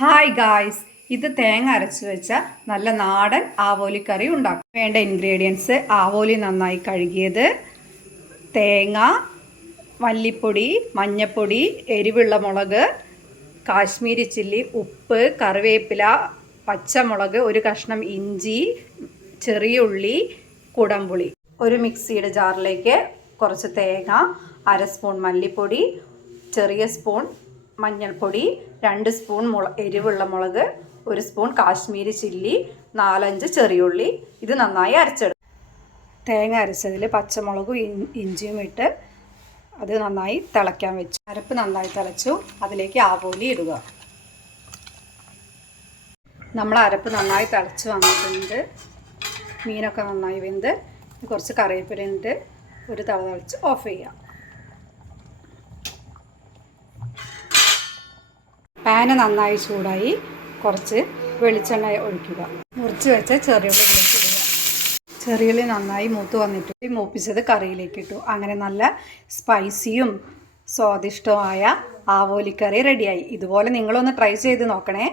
Hi guys, ഇത് തേങ്ങ അരച്ച് വെച്ച നല്ല നാടൻ ആവോലിക്കറി ഉണ്ടാക്കും. വേണ്ട ഇൻഗ്രീഡിയൻസ്: ആവോലി നന്നായി കഴുകിയത്, തേങ്ങ, മല്ലിപ്പൊടി, മഞ്ഞൾപ്പൊടി, എരിവുള്ള മുളക്, കാശ്മീരി ചില്ലി, ഉപ്പ്, കറിവേപ്പില, പച്ചമുളക്, ഒരു കഷ്ണം ഇഞ്ചി, ചെറിയ ഉള്ളി, കുടംപുളി. ഒരു മിക്സിയുടെ ജാറിലേക്ക് കുറച്ച് തേങ്ങ, അര സ്പൂൺ മല്ലിപ്പൊടി, ചെറിയ സ്പൂൺ മഞ്ഞൾപ്പൊടി, 2 സ്പൂൺ എരിവുള്ള മുളക്, 1 സ്പൂൺ കാശ്മീരി ചില്ലി, 4-5 ചെറിയുള്ളി. ഇത് നന്നായി അരച്ചെടുക്കും. തേങ്ങ അരച്ചതിൽ പച്ചമുളകും ഇഞ്ചിയും ഇട്ട് അത് നന്നായി തിളയ്ക്കാൻ വെച്ചു. അരപ്പ് നന്നായി തിളച്ചു. അതിലേക്ക് ആവോലി ഇടുക. നമ്മൾ അരപ്പ് നന്നായി തിളച്ച് വന്നിട്ടുണ്ട്. മീനൊക്കെ നന്നായി വെന്ത് കുറച്ച് കറിവേപ്പില ഇട്ട് ഒരു തിളച്ച് ഓഫ് ചെയ്യാം. പാന് നന്നായി ചൂടായി കുറച്ച് വെളിച്ചെണ്ണ ഒഴിക്കുക. മുറിച്ച് വെച്ച ചെറിയുള്ളി ഇടുക. ചെറിയുള്ളി നന്നായി മൂത്ത് വന്നിട്ട് മൂപ്പിച്ചത് കറിയിലേക്ക് ഇട്ടു. അങ്ങനെ നല്ല സ്പൈസിയും സ്വാദിഷ്ടമായ ആവോലിക്കറി റെഡിയായി. ഇതുപോലെ നിങ്ങളൊന്ന് ട്രൈ ചെയ്ത് നോക്കണേ.